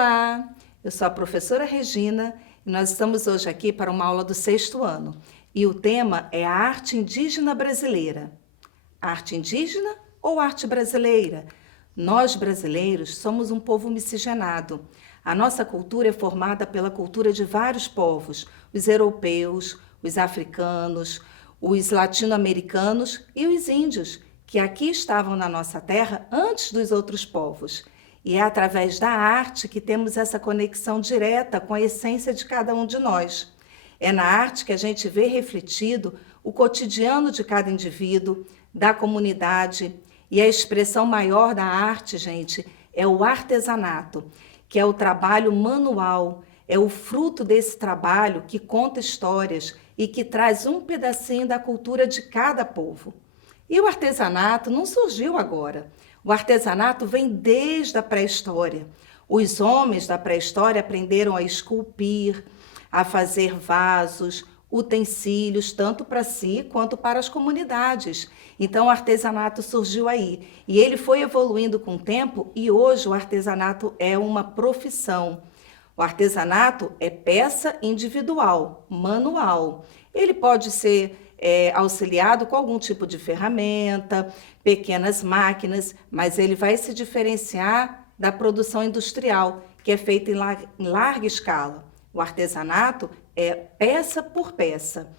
Olá, eu sou a professora Regina e nós estamos hoje aqui para uma aula do 6º ano. E o tema é a arte indígena brasileira. Arte indígena ou arte brasileira? Nós brasileiros somos um povo miscigenado. A nossa cultura é formada pela cultura de vários povos, os europeus, os africanos, os latino-americanos e os índios, que aqui estavam na nossa terra antes dos outros povos. E é através da arte que temos essa conexão direta com a essência de cada um de nós. É na arte que a gente vê refletido o cotidiano de cada indivíduo, da comunidade. E a expressão maior da arte, gente, é o artesanato, que é o trabalho manual, é o fruto desse trabalho que conta histórias e que traz um pedacinho da cultura de cada povo. E o artesanato não surgiu agora. O artesanato vem desde a pré-história. Os homens da pré-história aprenderam a esculpir, a fazer vasos, utensílios, tanto para si quanto para as comunidades. Então o artesanato surgiu aí. E ele foi evoluindo com o tempo e hoje o artesanato é uma profissão. O artesanato é peça individual, manual. Ele pode ser auxiliado com algum tipo de ferramenta, pequenas máquinas, mas ele vai se diferenciar da produção industrial, que é feita em larga escala. O artesanato é peça por peça.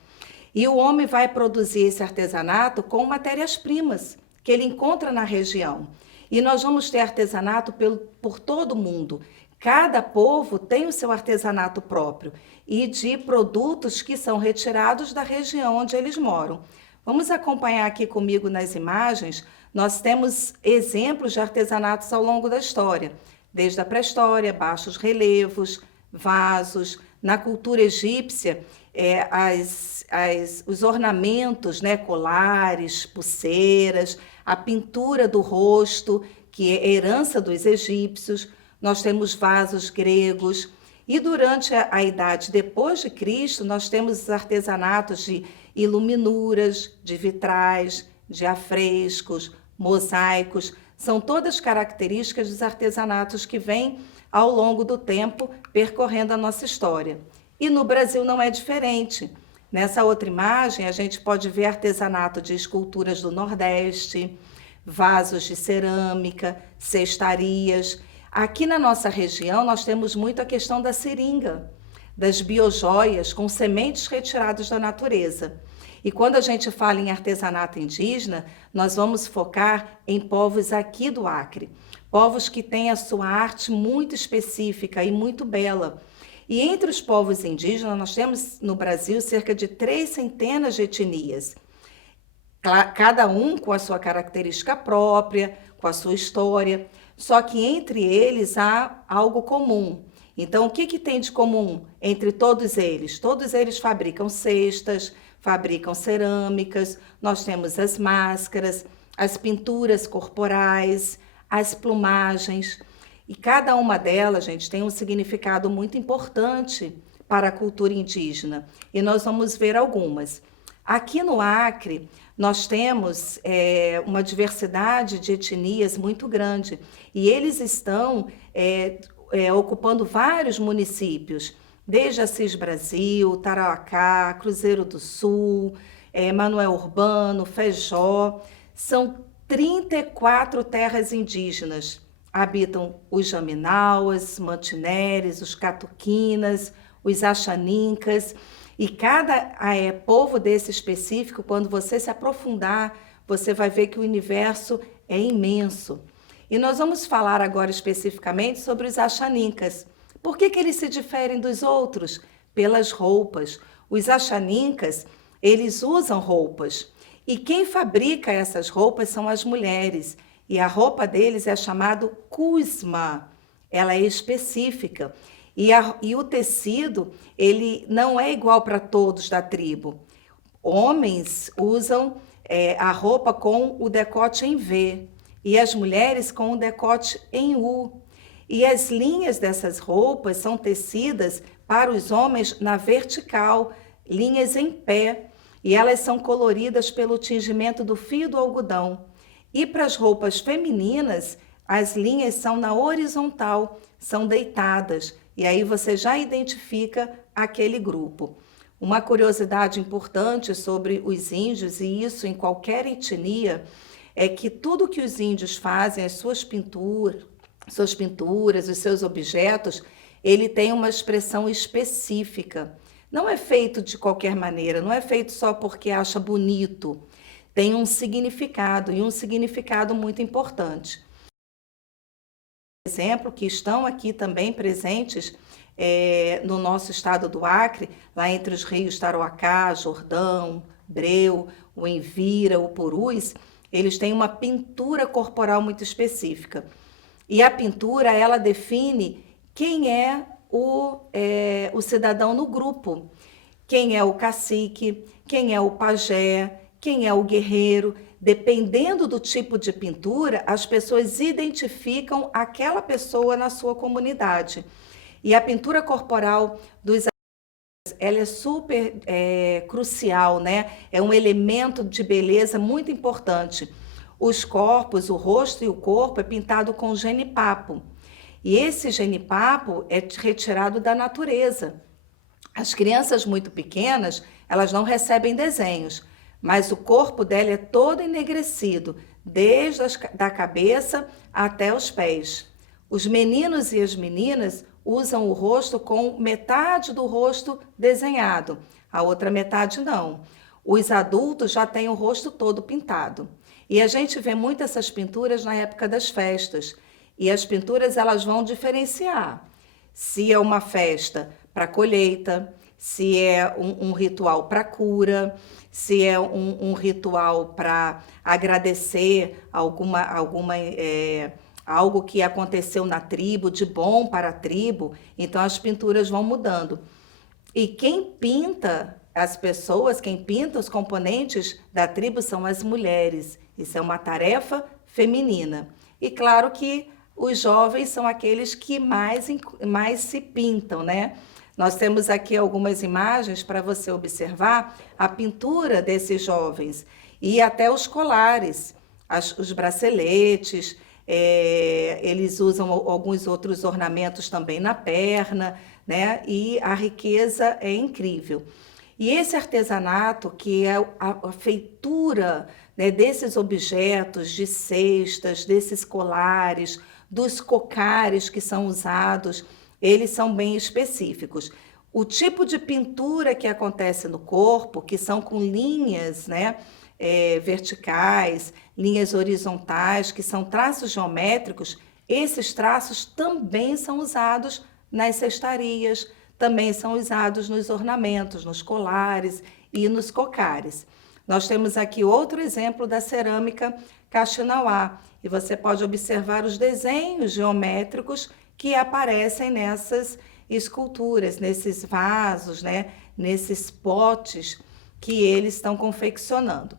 E o homem vai produzir esse artesanato com matérias-primas que ele encontra na região. E nós vamos ter artesanato por todo o mundo. Cada povo tem o seu artesanato próprio e de produtos que são retirados da região onde eles moram. Vamos acompanhar aqui comigo nas imagens. Nós temos exemplos de artesanatos ao longo da história, desde a pré-história, baixos relevos, vasos. Na cultura egípcia, os ornamentos, né, colares, pulseiras, a pintura do rosto, que é herança dos egípcios. Nós temos vasos gregos e durante a idade depois de Cristo, nós temos os artesanatos de iluminuras, de vitrais, de afrescos, mosaicos. São todas características dos artesanatos que vêm ao longo do tempo percorrendo a nossa história. E no Brasil não é diferente. Nessa outra imagem, a gente pode ver artesanato de esculturas do Nordeste, vasos de cerâmica, cestarias. Aqui na nossa região, nós temos muito a questão da seringa, das biojoias com sementes retiradas da natureza. E quando a gente fala em artesanato indígena, nós vamos focar em povos aqui do Acre, povos que têm a sua arte muito específica e muito bela. E entre os povos indígenas, nós temos no Brasil cerca de 3 centenas de etnias, cada um com a sua característica própria, com a sua história. Só que entre eles há algo comum. Então, o que tem de comum entre todos eles? Todos eles fabricam cestas, fabricam cerâmicas, nós temos as máscaras, as pinturas corporais, as plumagens. E cada uma delas, gente, tem um significado muito importante para a cultura indígena. E nós vamos ver algumas. Aqui no Acre, nós temos uma diversidade de etnias muito grande e eles estão ocupando vários municípios, desde Assis Brasil, Tarauacá, Cruzeiro do Sul, Manoel Urbano, Fejó. São 34 terras indígenas. Habitam os Jaminauas, Mantineres, os Catuquinas, os Axanincas. E cada povo desse específico, quando você se aprofundar, você vai ver que o universo é imenso. E nós vamos falar agora especificamente sobre os Axanincas. Por que eles se diferem dos outros? Pelas roupas. Os Axanincas, eles usam roupas. E quem fabrica essas roupas são as mulheres. E a roupa deles é chamada cusma. Ela é específica. E o tecido, ele não é igual para todos da tribo. Homens usam a roupa com o decote em V e as mulheres com o decote em U. E as linhas dessas roupas são tecidas para os homens na vertical, linhas em pé, e elas são coloridas pelo tingimento do fio do algodão. E para as roupas femininas, as linhas são na horizontal, são deitadas, e aí você já identifica aquele grupo. Uma curiosidade importante sobre os índios, e isso em qualquer etnia, é que tudo que os índios fazem, as suas pinturas, os seus objetos, ele tem uma expressão específica. Não é feito de qualquer maneira, não é feito só porque acha bonito. Tem um significado, e um significado muito importante. Por exemplo, que estão aqui também presentes no nosso estado do Acre, lá entre os rios Tarauacá, Jordão, Breu, o Envira, o Purus, eles têm uma pintura corporal muito específica. E a pintura, ela define quem é o cidadão no grupo, quem é o cacique, quem é o pajé, quem é o guerreiro. Dependendo do tipo de pintura, as pessoas identificam aquela pessoa na sua comunidade. E a pintura corporal dos ela é super crucial, né? É um elemento de beleza muito importante. Os corpos, o rosto e o corpo é pintado com genipapo. E esse genipapo é retirado da natureza. As crianças muito pequenas, elas não recebem desenhos, mas o corpo dela é todo enegrecido, desde da cabeça até os pés. Os meninos e as meninas usam o rosto com metade do rosto desenhado, a outra metade não. Os adultos já têm o rosto todo pintado. E a gente vê muito essas pinturas na época das festas. E as pinturas elas vão diferenciar se é uma festa para colheita, se é um ritual para cura, se é um ritual para agradecer algo que aconteceu na tribo, de bom para a tribo. Então as pinturas vão mudando. E quem pinta as pessoas, quem pinta os componentes da tribo são as mulheres. Isso é uma tarefa feminina. E claro que os jovens são aqueles que mais se pintam, né? Nós temos aqui algumas imagens para você observar a pintura desses jovens e até os colares, os braceletes, eles usam alguns outros ornamentos também na perna, né? E a riqueza é incrível. E esse artesanato, que é a feitura, né, desses objetos, de cestas, desses colares, dos cocares que são usados, eles são bem específicos. O tipo de pintura que acontece no corpo, que são com linhas, né, verticais, linhas horizontais, que são traços geométricos, esses traços também são usados nas cestarias, também são usados nos ornamentos, nos colares e nos cocares. Nós temos aqui outro exemplo da cerâmica Kaxinawá, e você pode observar os desenhos geométricos que aparecem nessas esculturas, nesses vasos, né? Nesses potes que eles estão confeccionando.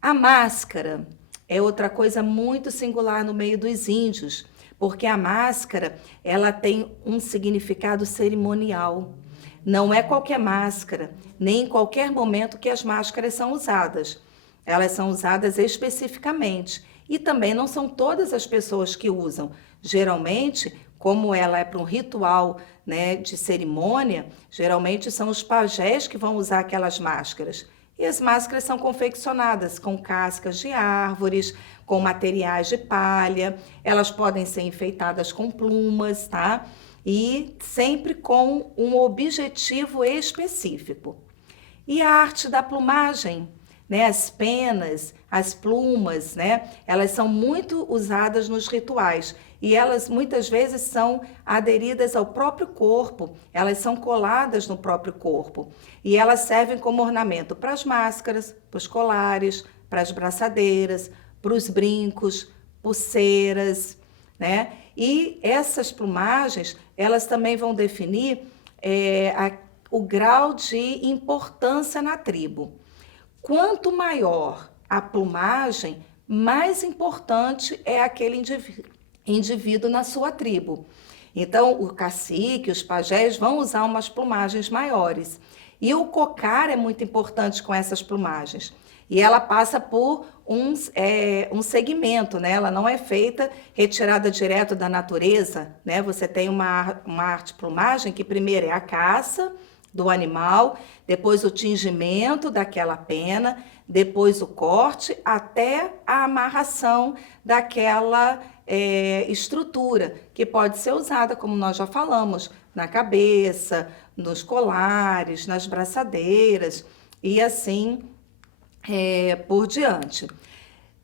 A máscara é outra coisa muito singular no meio dos índios, porque a máscara ela tem um significado cerimonial. Não é qualquer máscara, nem em qualquer momento que as máscaras são usadas. Elas são usadas especificamente. E também não são todas as pessoas que usam. Geralmente, como ela é para um ritual, né, de cerimônia, geralmente são os pajés que vão usar aquelas máscaras. E as máscaras são confeccionadas com cascas de árvores, com materiais de palha, elas podem ser enfeitadas com plumas, tá? E sempre com um objetivo específico. E a arte da plumagem, né? As penas, as plumas, né? Elas são muito usadas nos rituais e elas muitas vezes são aderidas ao próprio corpo, elas são coladas no próprio corpo e elas servem como ornamento para as máscaras, para os colares, para as braçadeiras, para os brincos, pulseiras, né? E essas plumagens, elas também vão definir o grau de importância na tribo. Quanto maior a plumagem, mais importante é aquele indivíduo na sua tribo. Então, o cacique, os pajés vão usar umas plumagens maiores. E o cocar é muito importante com essas plumagens. E ela passa por um segmento, né? Ela não é feita retirada direto da natureza, né? Você tem uma arte plumagem que primeiro é a caça do animal, depois o tingimento daquela pena, depois o corte até a amarração daquela estrutura, que pode ser usada, como nós já falamos, na cabeça, nos colares, nas braçadeiras e assim por diante.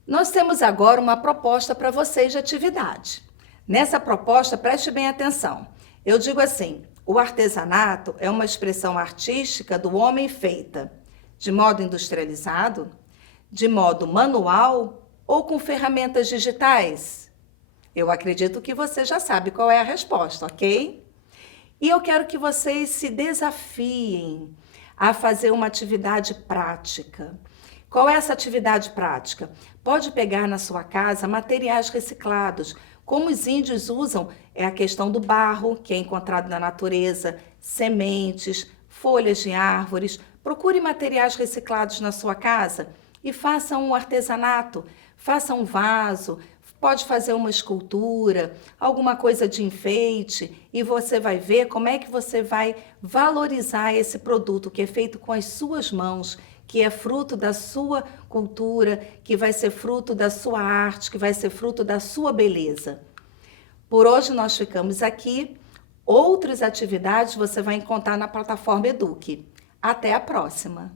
Nós temos agora uma proposta para vocês de atividade. Nessa proposta, preste bem atenção. Eu digo assim, o artesanato é uma expressão artística do homem feita de modo industrializado, de modo manual ou com ferramentas digitais? Eu acredito que você já sabe qual é a resposta, ok? E eu quero que vocês se desafiem a fazer uma atividade prática. Qual é essa atividade prática? Pode pegar na sua casa materiais reciclados. Como os índios usam, é a questão do barro, que é encontrado na natureza, sementes, folhas de árvores. Procure materiais reciclados na sua casa e faça um artesanato, faça um vaso, pode fazer uma escultura, alguma coisa de enfeite, e você vai ver como é que você vai valorizar esse produto que é feito com as suas mãos, que é fruto da sua cultura, que vai ser fruto da sua arte, que vai ser fruto da sua beleza. Por hoje nós ficamos aqui. Outras atividades você vai encontrar na plataforma Eduque. Até a próxima!